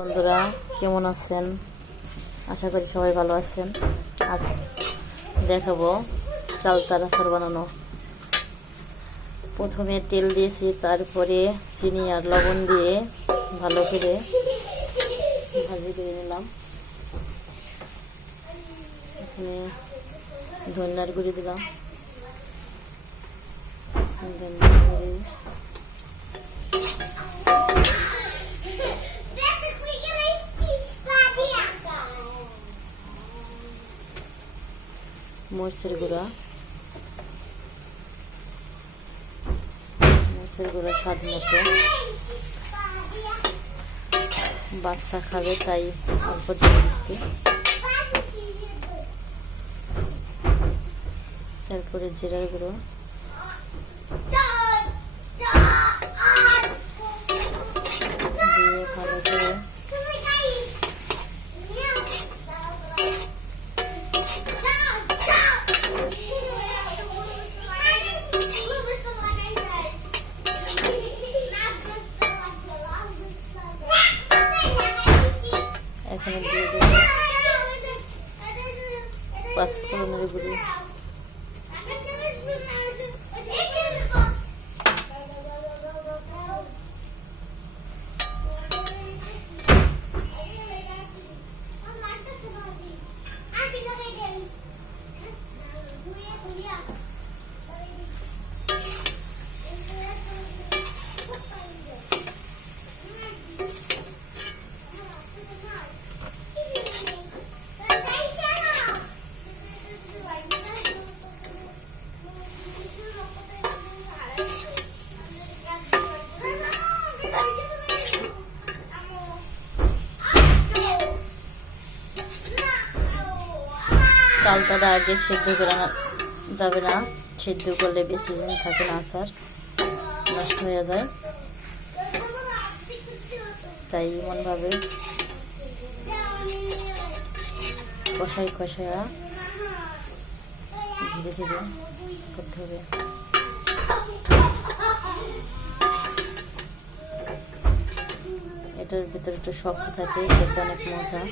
বন্ধুরা কেমন আছেন? আশা করি সবাই ভালো আছেন। আজ দেখাবো চালতার আচার বানানো। প্রথমে তেল দিয়েছি, তারপরে চিনি আর লবণ দিয়ে ভালো করে ভাজি করে নিলাম। এখানে ধনিয়ার গুঁড়ি দিলাম, ধনিয়ার গুঁড়ি, মরিচের গুঁড়া স্বাদ মতো। বাচ্চা খাবে তাই অল্প দিয়ে দিচ্ছি। তারপরে জিরার গুঁড়ো, দিয়ে ভালো করে এখানে দিয়ে দেবো পাঁচফোড়নের গুঁড়ি, চালটা আগে সেদ্ধ করা যাবে না, সেদ্ধ করলে বেশি দিন থাকে না, আচার নষ্ট হয়ে যায়। তাই এমনভাবে কষাই কষায়া ধীরে ধীরে করতে হবে। এটার ভিতরে একটু শক্ত থাকে, খেতে অনেক মজা।